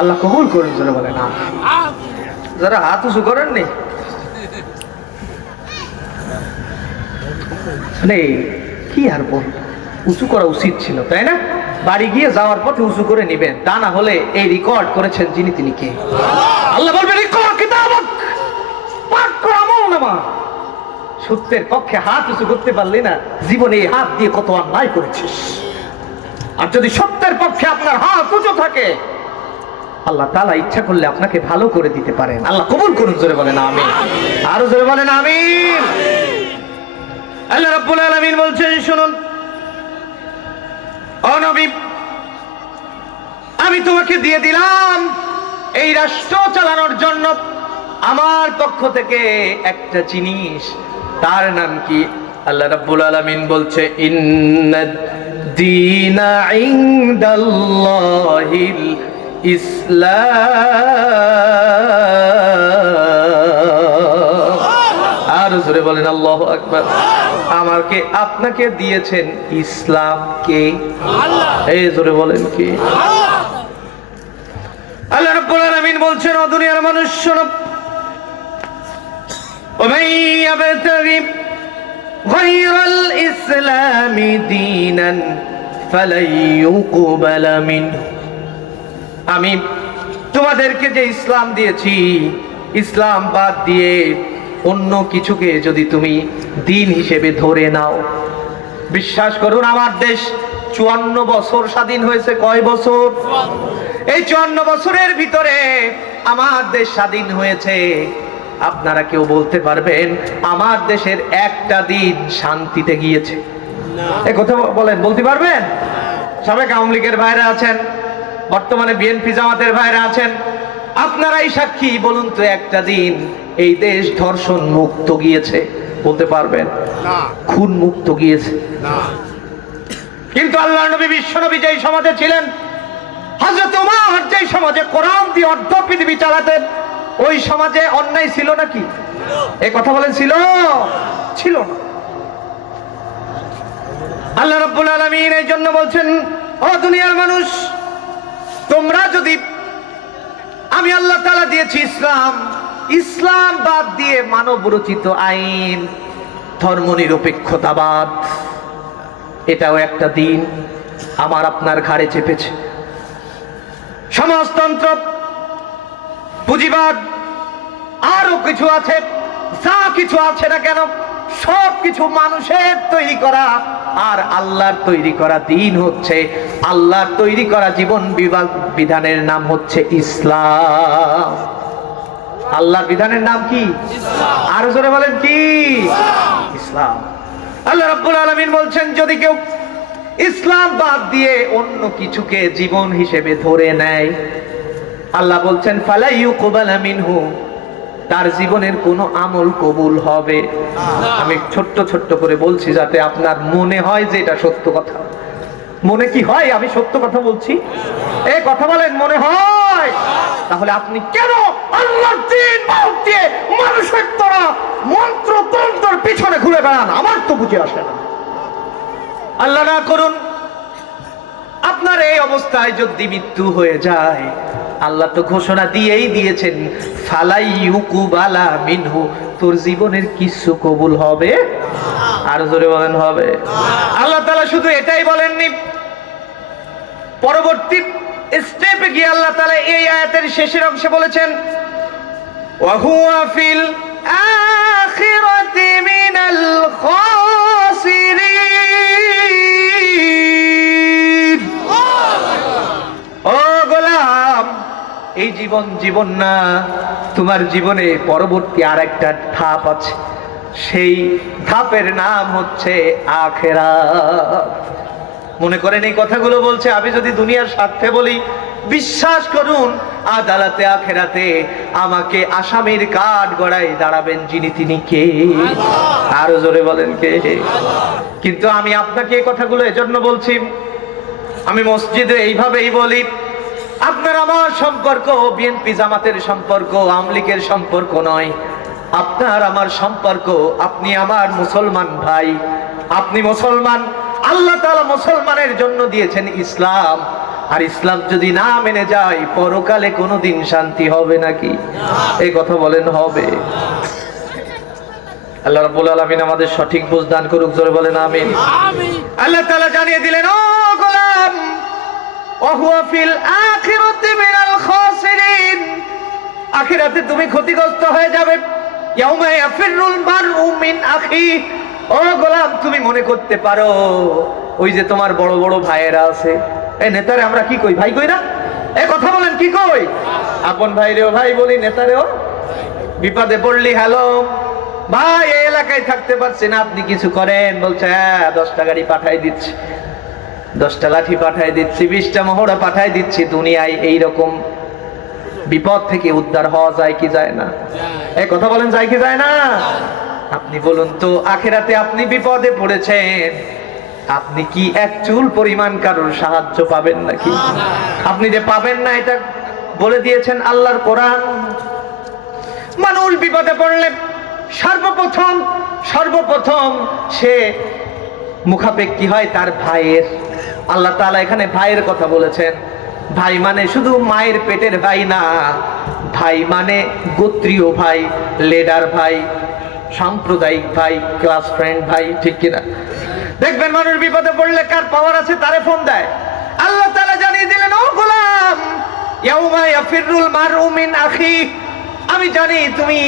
আল্লাহ কবুল করুন, জোরে বলেন না। যারা হাত উঁচু করেননি, মানে কি আর বল, উঁচু করা উচিত ছিল, তাই না? বাড়ি গিয়ে যাওয়ার পথে উঁচু করে নিবেন, তা না হলে এই রেকর্ড করেছেন যিনি, তিনি কে? আল্লাহ বলবেন সত্যের পক্ষে হাত উঁচু করতে পারলি না, জীবনে এই হাত দিয়ে কত অন্যায় করেছিস। আর যদি সত্যের পক্ষে আপনার হাত উঁচু থাকে, আল্লাহ তাআলা ইচ্ছা করলে আপনাকে ভালো করে দিতে পারেন। আল্লাহ কবুল করুন, জোরে বলেন আমিন। আরো জোরে বলেন আমিন। আল্লাহ রাব্বুল আলামিন বলছেন, শুনুন ও নবী, আমি তোমাকে দিয়ে দিলাম এই রাষ্ট্র চালানোর জন্য আমার পক্ষ থেকে একটা জিনিস, তার নাম কি? আল্লাহ রাব্বুল আলামিন বলছে, ইন্নাদ দীনা ইনদাল্লাহিল ইসলাম। আর জোরে বলেন আল্লাহু আকবার। আমাকে আপনাকে দিয়েছেন ইসলাম, কে? আল্লাহ। এই জোরে বলেন কে? আল্লাহ রাব্বুল আলামিন বলছেন, ও দুনিয়ার মানুষ শোনো, ومن يبتغي غير الإسلام دينا فلن يقبل منه। আমি তোমাদেরকে যে ইসলাম দিয়েছি, ইসলাম বাদ দিয়ে অন্য কিছুকে যদি তুমি দিন হিসেবে ধরে নাও, বিশ্বাস করুন আমার দেশ 54 বছর স্বাধীন হয়েছে। কয় বছর? এই 54 বছরের ভিতরে আমার দেশ স্বাধীন হয়েছে। আপনারা কেউ বলতে পারবেন আমার দেশের একটা দিন শান্তিতে গিয়েছে? এই কথা বলেন, বলতে পারবেন? সাবেক আওয়ামী লীগের ভাইরা আছেন, বর্তমানে বিএনপি জামাতের ভাইরা আছেন, আপনারাই সাক্ষী। বলুন তো একটা দিন এই দেশ ধর্ষণ মুক্ত গিয়েছে? বলতে পারবেন? খুন মুক্ত গিয়েছে? কিন্তু আল্লাহর নবী, বিশ্ব নবী যেই সমাজে ছিলেন, হযরত ওমর যেই সমাজে কোরআন দিয়ে অর্ধ পৃথিবী চালাতেন, ওই সমাজে অন্যায় ছিল নাকি? এই কথা বলেন, ছিল? ছিল না। আল্লাহ রাব্বুল আলামিন এই জন্য বলছেন, ও দুনিয়ার মানুষ, তোমরা যদি, আমি আল্লাহ তাআলা দিয়েছি ইসলাম, ইসলাম বাদ দিয়ে মানব রচিত আইন, ধর্মনিরপেক্ষতাবাদ, এটাও একটা দিন আমার আপনার ঘাড়ে চেপেছে। সমাজতন্ত্র, পুঁজিবাদ, আরো কিছু আছে, যা কিছু আছে না কেন, সব কিছু মানুষের তৈরি করা। আর আল্লাহর তৈরি করা দিন হচ্ছে, আল্লাহর তৈরি করা জীবন বিধানের নাম হচ্ছে ইসলাম। আল্লাহর বিধানের নাম কি? আরো জোরে বলেন কি? ইসলাম। আল্লাহ রাব্বুল আলামিন বলছেন, যদি কেউ ইসলাম বাদ দিয়ে অন্য কিছুকে জীবন হিসেবে ধরে নেয়, আল্লাহ বলছেন ফালা ইউকবালা মিনহু, তার জীবনের কোনো আমল কবুল হবে। আমি ছোট্ট ছোট্ট করে বলছি যাতে আপনার মনে হয় যে এটা সত্য কথা। মনে কি হয় আমি সত্য কথা বলছি? এই কথা বলেন, মনে হয়? তাহলে আপনি কেন আল্লাহর দ্বীন বাদ দিয়ে মানুষের দ্বারা মন্ত্র তন্ত্রের পিছনে ঘুরে বেড়ান? আমার তো বুঝে আসে না। আল্লাহ না করুন আপনার এই অবস্থায় যদি মৃত্যু হয়ে যায়, আল্লাহ তো ঘোষণা দিয়েই দিয়েছেন, ফালাই ইউকুবালা মিনহু, তোর জীবনের কিছু কবুল হবে? আর জোরে বলেন, হবে? আল্লাহ তাআলা শুধু এটাই বলেননি, পরবর্তী স্টেপে গিয়ে আল্লাহ তাআলা এই আয়াতের শেষের অংশে বলেছেন, ওয়া হুয়া ফিল আখিরাতি মিনাল খাসিরিন। ও গোলাম, এই জীবন জীবন না, তোমার জীবনে পরবর্তী আরেকটা ধাপ আছে, সেই ধাপের নাম হচ্ছে আখিরাত। মনে করেন এই কথাগুলো বলছে আমি যদি দুনিয়ার স্বার্থে বলি, বিশ্বাস করুন আদালতে আখিরাতে আমাকে আসামির কাঠ গড়ায় দাঁড়াবেন যিনি, তিনি কে? আরো জোরে বলেন কে? কিন্তু আমি আপনাকে এই কথাগুলো এজন্য বলছি, আমি মসজিদে এইভাবেই বলি, আপনার আমার সম্পর্ক বিএনপি জামাতের সম্পর্ক, আওয়ামী লীগের সম্পর্ক নয়। আপনার আমার সম্পর্ক, আপনি আমার মুসলমান ভাই, আপনি মুসলমান, আল্লাহ তাআলা মুসলমানের জন্য দিয়েছেন ইসলাম। আর ইসলাম যদি না মেনে যায় পরকালে কোনোদিন শান্তি হবে নাকি? এই কথা বলেন হবে? আল্লাহ রাব্বুল আলামিন আমাদের সঠিক বুঝ দান করুক, জোরে বলেন আমিন। আল্লাহ তাআলা জানিয়ে দিলেন, ও গোলাম, ওয়া হুয়া ফিল আখিরাতি মিনাল খাসিরিন, আখিরাতে তুমি ক্ষতিগ্রস্ত হয়ে যাবে। ইয়াউমা ইয়াফিরুল মারউ মিন আখি, ও গোলাম তুমি মনে করতে পারো ওই যে তোমার বড় বড় ভাইয়েরা আছে, এই নেতারে আমরা কি কই? ভাই কই না? এই কথা বলেন কি কই? আপন ভাইরেও ভাই বলি, নেতারেও। বিপদে পড়লি হ্যালো ভাই, এই এলাকায় থাকতে পারছি না, আপনি কিছু করেন। বলছে হ্যাঁ 10টা গাড়ি পাঠাই দিচ্ছি, 10টা লাঠি পাঠাই দিচ্ছি, 20টা মহড়া পাঠাই দিচ্ছি। দুনিয়ায় এইরকম বিপদ থেকে উদ্ধার হওয়া যায় কি যায় না? এই কথা বলেন, যায় কি যায় না? আপনি বলুন তো, আখিরাতে আপনি বিপদে পড়েছেন, আপনি কি এক চুল পরিমাণ কারোর সাহায্য পাবেন নাকি? আপনি যে পাবেন না এটা বলে দিয়েছেন আল্লাহর কোরআন। মানুষ বিপদে পড়লে সর্বপ্রথম সে মুখাপেক্ষী হয় তার ভাইয়ের। আল্লাহ তাআলা এখানে ভাইয়ের কথা বলেছেন। ভাই মানে শুধু মায়ের পেটের ভাই না, ভাই মানে গোত্রীয় ভাই, লেডার ভাই, সাম্প্রদায়িক ভাই, ক্লাস ফ্রেন্ড ভাই, ঠিক কিনা? দেখবেন মানুষ বিপদে পড়লে কার পাওয়ার আছে তারে ফোন দেয়। আল্লাহ তাআলা জানিয়ে দিলেন, ও গোলাম, ইয়াউমা ইয়াফিরুল মারউ মিন আখি, আমি জানি তুমি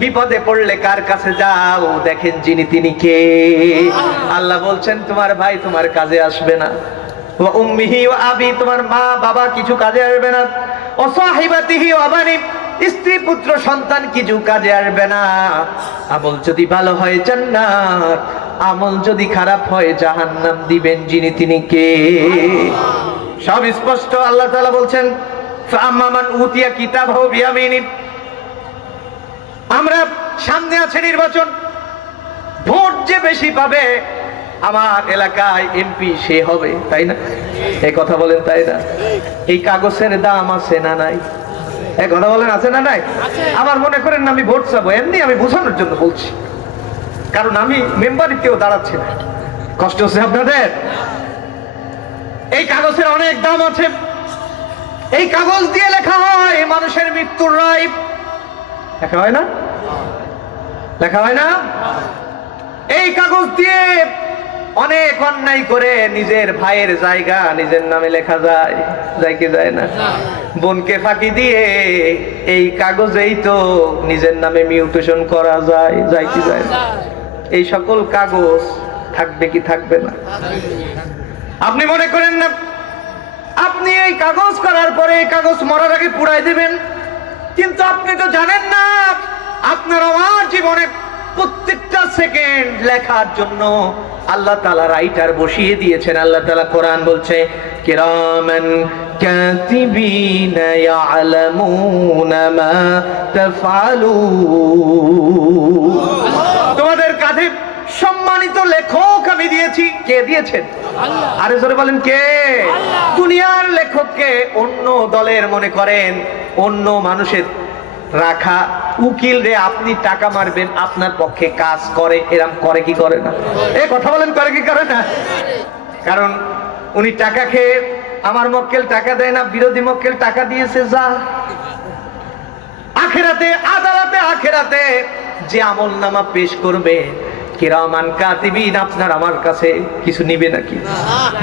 বিপদে পড়লে কার কাছে যাও, দেখেন যিনি তিনি কে। আল্লাহ বলছেন তোমার ভাই তোমার কাজে আসবে না। ওয়া উম্মিহি ওয়া আবি, তোমার মা বাবা কিছু কাজে আসবে না। ওয়া সাহিবাতিহি ওয়া বানি, স্ত্রী পুত্র সন্তান কিছু কাজে আসবে না। আমল যদি ভালো হয় জান্নাত, আমল যদি খারাপ হয় জাহান্নাম, দিবেন যিনি তিনি কে। সব স্পষ্ট। আল্লাহ তাআলা বলছেন, ফাআম্মা মান উতিয়া কিতাবাহু বিয়ামিনি, আমরা সামনে আছে নির্বাচন, ভোট যে বেশি পাবে আমার এলাকায় এমপি সে হবে, তাই না? এই কথা বলেন, তাই না? এই কাগজের দাম আছে না নাই? এই কথা বলেন, আছে না নাই? আমার মনে করেন না আমি ভোট চাবো, এমনি আমি বোঝানোর জন্য বলছি, কারণ আমি মেম্বারিতেও দাঁড়াচ্ছি না। কষ্ট হচ্ছে আপনাদের? এই কাগজের অনেক দাম আছে। এই কাগজ দিয়ে লেখা হয় মানুষের মৃত্যুর রায়, লেখা হয় না? লেখা হয় না? এই কাগজ দিয়ে অনেক অন্যায় করে নিজের ভাইয়ের জায়গা নিজের নামে লেখা যায়, যায় কি যায় না? বোনকে ফাঁকি দিয়ে এই কাগজেই তো নিজের নামে মিউটেশন করা যায়, যায় কি যায় না? এই সকল কাগজ থাকবে কি থাকবে না? আপনি মনে করেন না আপনি এই কাগজ করার পরে এই কাগজ মরার আগে পুড়াই দিবেন, কিন্তু আপনি তো জানেন না আপনার আমার জীবনে প্রত্যেকটা সেকেন্ড লেখার জন্য আল্লাহ তাআলা রাইটার বসিয়ে দিয়েছেন। আল্লাহ তাআলা কোরআন বলছে, কিরামান কাতিবিনা ইয়ালামুনা মা তাফআলুন, তোমাদের কাঁধে সম্মানিত লেখক আমি দিয়েছি। কে দিয়েছেন? আল্লাহ। আরে জোরে বলেন কে? আল্লাহ। দুনিয়ার লেখককে অন্য দলের মনে করেন, অন্য মানুষের রাখা উকিল রে আপনি টাকা মারবেন আপনার পক্ষে কাজ করে, এরম করে কি করে না? এই কথা বলেন, করে কি করে না? কারণ উনি টাকা খেয়ে, আমার মক্কেল টাকা দেয় না, বিরোধী মক্কেল টাকা দিয়েছে, যা আখিরাতে আদালতে আখিরাতে যে আমলনামা পেশ করবে, কিরামান কাতিবিন, আপনার আমার কাছে কিছু নিবে নাকি?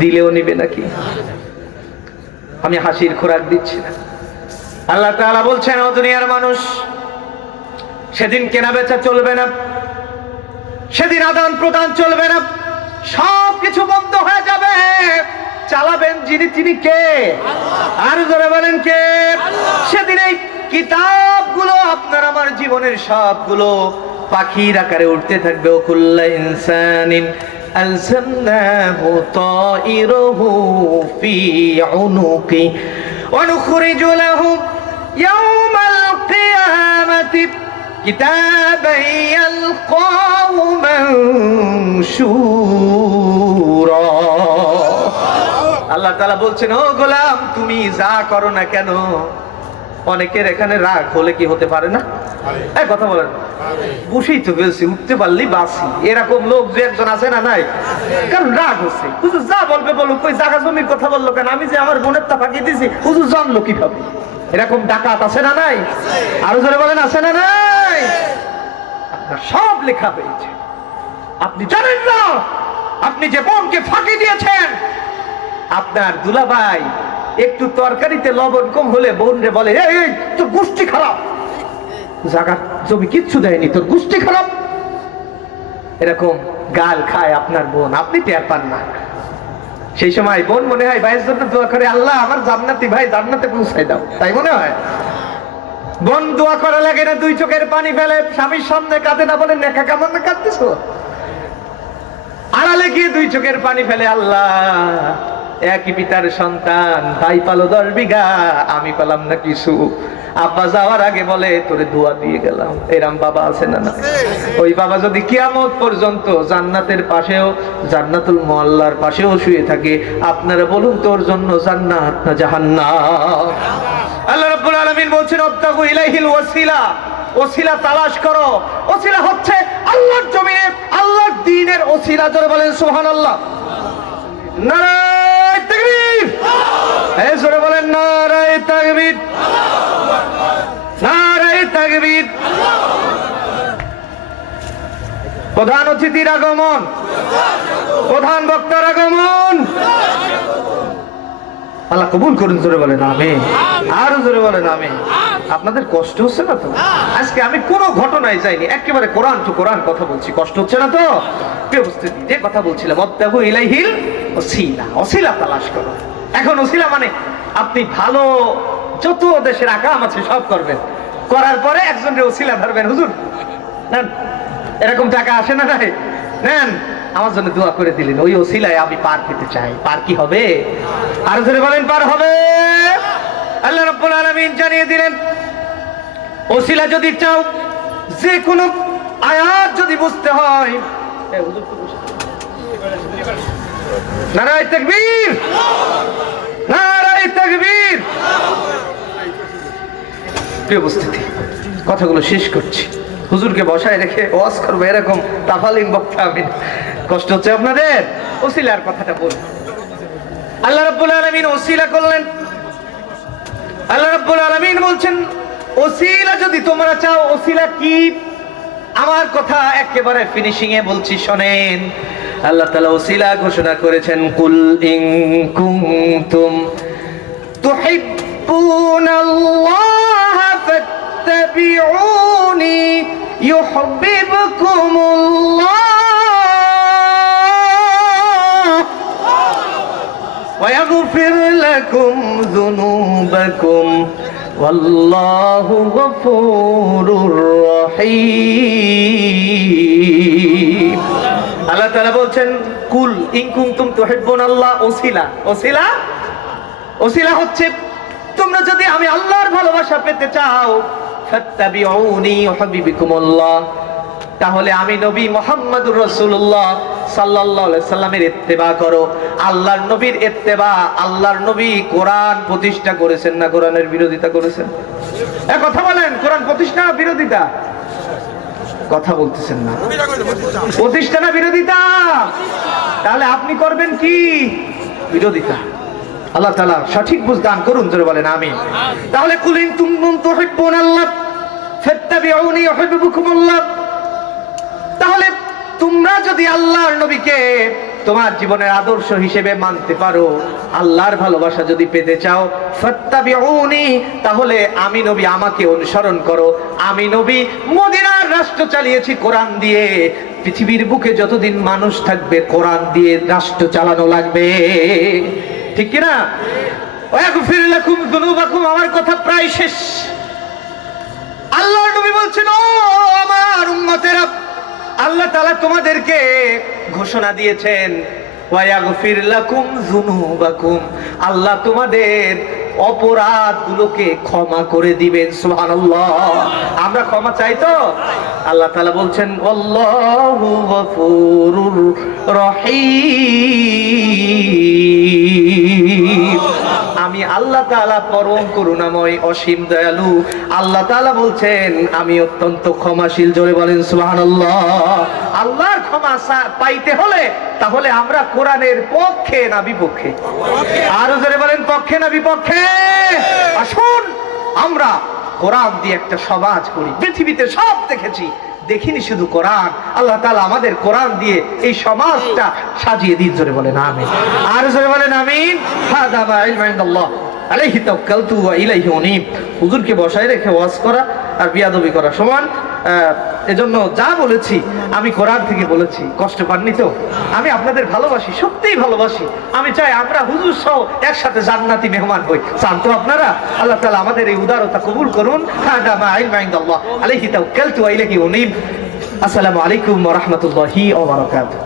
দিলেও নিবে নাকি? আমি হাসির খোরাক দিচ্ছি না। আল্লাহ তাআলা বলছেন, ও দুনিয়ার মানুষ, সেদিন কেনা বেচা চলবে না, সেদিন আদান প্রদান চলবে না, সব কিছু বন্ধ হয়ে যাবে। চালাবেন যিনি তিনি কে? আর জোরে বলেন কে? সেদিন এই কিতাবগুলো আপনার আমার জীবনের সবগুলো পাখির আকারে উঠতে থাকবে। ও কুল্লা ইনসানিন আলজামনাহু তাইরুহু ফি উনুকি ওয়া নুখরিজু লাহু ইয়াওমাল কিয়ামাতি কিতাবান ইয়ালকাহু মানশুরা। আল্লাহ তাআলা বলছেন, ও গোলাম তুমি যা করো না কেন, অনেকের এখানে রাগ হলে কি হতে পারে না? কথা বলেন। বসেই তো বলছি, উঠতে পারলি বাসি, এরকম লোক যে একজন আছে না নাই? কারণ রাগ হচ্ছে, হুজুর যা বলবে বলুক, ওই জায়গা জমির কথা বললো কেন? আমি যে আমার বোনের তা ফাঁকি দিয়েছি, হুজুর জানলো কিভাবে? এরকম ডাকাত আছে না নাই? আরো জোরে বলেন, আছে না নাই? আপনার সব লেখা হয়েছে, আপনি জানেন না আপনি যে বোনকে ফাঁকি দিয়েছেন। আপনার দুলাভাই একটু তরকারিতে লবণ কম হলে বোন রে বলে, এই তোর গোষ্ঠী খারাপ, জায়গা জমি কিচ্ছু দেয়নি, তোর গোষ্ঠী খারাপ। এরকম গাল খায় আপনার বোন, আপনি টের পান না। সেই সময় বোন মনে হয় ভাইয়ের জন্য দোয়া করে, আল্লাহ আমার জান্নাতি ভাই জান্নাতে পৌঁছাই দাও, তাই মনে হয়। বোন দোয়া করা লাগে না, দুই চোখের পানি ফেলে, স্বামীর সামনে কাঁদে না, বলে নেখা কেমন না কাঁদতেছ, আড়ালে গিয়ে দুই চোখের পানি ফেলে, আল্লাহ একই পিতার সন্তান, ভাই পালো 10 বিঘা, আমি পেলাম না কিছু। আব্বা যাওয়ার আগে বলে, তোরে দোয়া দিয়ে গেলাম। এরম বাবা আছে না? না। ওই বাবা যদি কিয়ামত পর্যন্ত জান্নাতের পাশেও, জান্নাতুল মুআল্লার পাশেও শুয়ে থাকে, আপনারা বলুন তোর জন্য জান্নাত না জাহান্নাম? আল্লাহ রাব্বুল আলামিন বলছেন, আবতাগু ইলাইহিল ওয়াসিলা, ওসিলা তালাশ করো। ওসিলা হচ্ছে আল্লাহর জমিনে আল্লাহর দ্বীনের ওসিলা। জোরে বলেন সুবহানাল্লাহ। নারায়ে তাকবীর। এই জোরে বলেন নারায়ে তাকবীর, নারায়ে তাকবীর। প্রধান অতিথির আগমন, প্রধান বক্তার আগমন, আল্লাহ কবুল করুন। জোরে বলেন আমিন, আরো জোরে বলেন আমিন। আপনাদের কষ্ট হচ্ছে না তো? আজকে আমি কোনো ঘটনায় যাইনি, একেবারে কোরআন টু কোরআন কথা বলছি। কষ্ট হচ্ছে না তো? উপস্থিতি যে কথা বলছিলাম, আবতাগু ইলাইহিল ওসিলা, ওসিলা তালাশ করো। এখন ওসিলা মানে আপনি ভালো যত দেশের আকাম আছে সব করবেন, করার পরে একজনের ওসিলা ধরবেন, হুজুর নেন, এরকম টাকা আসে না নাই, নেন আমার জন্য দোয়া করে দিলেন, ওই ওসিলায় আমি পার পেতে চাই। পার কি হবে? আর জোরে বলেন পার হবে। আল্লাহ রাব্বুল আলামিন জানিয়ে দিলেন, ওসিলা যদি চাও, যে কোনো আয়াত যদি বুঝতে হয়, নারায়ে তাকবীর, নারায়ে তাকবীর। প্রিয় উপস্থিতি, কথাগুলো শেষ করছি। হুজুরকে বসায় রেখে ওয়াজ করবো এরকম তাফালিং বক্তা আমি। কষ্ট হচ্ছে আপনাদের? ওসিলার কথাটা বলুন। আল্লাহ রাব্বুল আলামিন ওসিলা করলেন। আল্লাহ রাব্বুল আলামিন বলছেন, ওসিলা যদি তোমরা চাও, ওসিলা কি? আমার কথা একেবারে ফিনিশিং এ বলছি, শোনেন। আল্লাহ তাআলা ওসিলা ঘোষণা করেছেন, কুল ইন কুনতুম তুহিব্বুনাল্লাহ ফাত্তাবিউনি ইউহিব্বুকুমুল্লাহ ওয়া ইয়াগফির লাকুম যুনুবাকুম ওয়াল্লাহু গফুরুর রহিম। আল্লাহ তাআলা বলছেন, কুল ইন কুনতুম তুহিব্বুনাল্লাহ। ওসিলা, ওসিলা, ওসিলা হচ্ছে তোমরা যদি আমি আল্লাহর ভালোবাসা পেতে চাও, ফাত্তাবিউনি ইউহিব্বুকুমুল্লাহ, তাহলে আমি নবী মুহাম্মদুর রাসূলুল্লাহ সাল্লাল্লাহু আলাইহি সাল্লামের ইত্তেবা করো। আল্লাহর নবীর ইত্তেবা, আল্লাহর নবী কোরআন প্রতিষ্ঠা করেছেন না কোরআনের বিরোধিতা করেছেন? এক কথা বলেন, কোরআন প্রতিষ্ঠা না বিরোধিতা? কথা বলতেছেন না। প্রতিষ্ঠা না বিরোধিতা? তাহলে আপনি করবেন কি? বিরোধিতা। আল্লাহ তাআলা সঠিক বুঝ দান করুন, জোরে বলেন আমিন। তাহলে কুল ইন কুনতুম তুহিব্বুনাল্লাহ ফাত্তাবিউনি ইউহিব্বুকুমুল্লাহ, তাহলে তোমরা যদি আল্লাহর নবীকে তোমার জীবনের আদর্শ হিসেবে মানতে পারো, আল্লাহর ভালোবাসা যদি পেতে চাও, ফাত্তাবিউনি, তাহলে আমি নবী আমাকে অনুসরণ করো। আমি নবী মদিনার রাষ্ট্র চালিয়েছি কোরআন দিয়ে। পৃথিবীর বুকে যতদিন মানুষ থাকবে কোরআন দিয়ে রাষ্ট্র চালানো লাগবে, ঠিক কি না? ওয়াগফির লাকুম যুনুবাকুম। আমার কথা প্রায় শেষ। আল্লাহর নবী বলছেন, ও আমার উম্মতেরা, আল্লাহ তাআলা তোমাদেরকে ঘোষণা দিয়েছেন, ওয়াগফির লাকুম যুনুবাকুম, আল্লাহ তোমাদের অপরাধগুলোকে ক্ষমা করে দিবেন। সুবহানাল্লাহ। আমরা ক্ষমা চাই তো? আল্লাহ তাআলা বলছেন, আল্লাহু গফুরুর রহিম, আমি আল্লাহ তাআলা পরম করুণাময়, অসীম দয়ালু। আল্লাহ তাআলা বলছেন আমি অত্যন্ত ক্ষমাশীল। জোরে বলেন সুবহানাল্লাহ। আল্লাহর ক্ষমা পাইতে হলে তাহলে আমরা কোরআনের পক্ষে না বিপক্ষে? আরো জোরে বলেন পক্ষে না বিপক্ষে? আসুন আমরা কোরআন দিয়ে একটা সমাজ করি। পৃথিবীতে সব দেখেছি, দেখিনি শুধু কোরআন। আল্লাহ তাআলা আমাদের কোরআন দিয়ে এই সমাজটা সাজিয়ে দিন। জোরে বলেন আমিন। আর জোরে বলেন আমিন। হাদা মা ইলমু ইনদাল্লাহ আলাইহি তাওয়াক্কালতু ওয়া ইলাইহি উনীব। হুজুরকে বসায় রেখে ওয়াজ করা আর বিয়াদবি করা সমান। এজন্য যা বলেছি আমি কোরআন থেকে বলেছি। কষ্ট পাননি তো? আমি আপনাদের ভালোবাসি, সত্যিই ভালোবাসি। আমি চাই আমরা হুজুর সহ একসাথে জান্নাতি মেহমান হই। চান তো আপনারা? আল্লাহ তাআলা আমাদের এই উদারতা কবুল করুন। হাদা মা ইলমু ইনদাল্লাহ আলাইহি তাওয়াক্কালতু ওয়া ইলাইহি উনীব। আসসালামু আলাইকুম ওয়া রাহমাতুল্লাহি ওয়া বারাকাতুহু।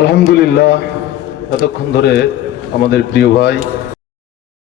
আলহামদুলিল্লাহ, এতক্ষণ ধরে আমাদের প্রিয় ভাই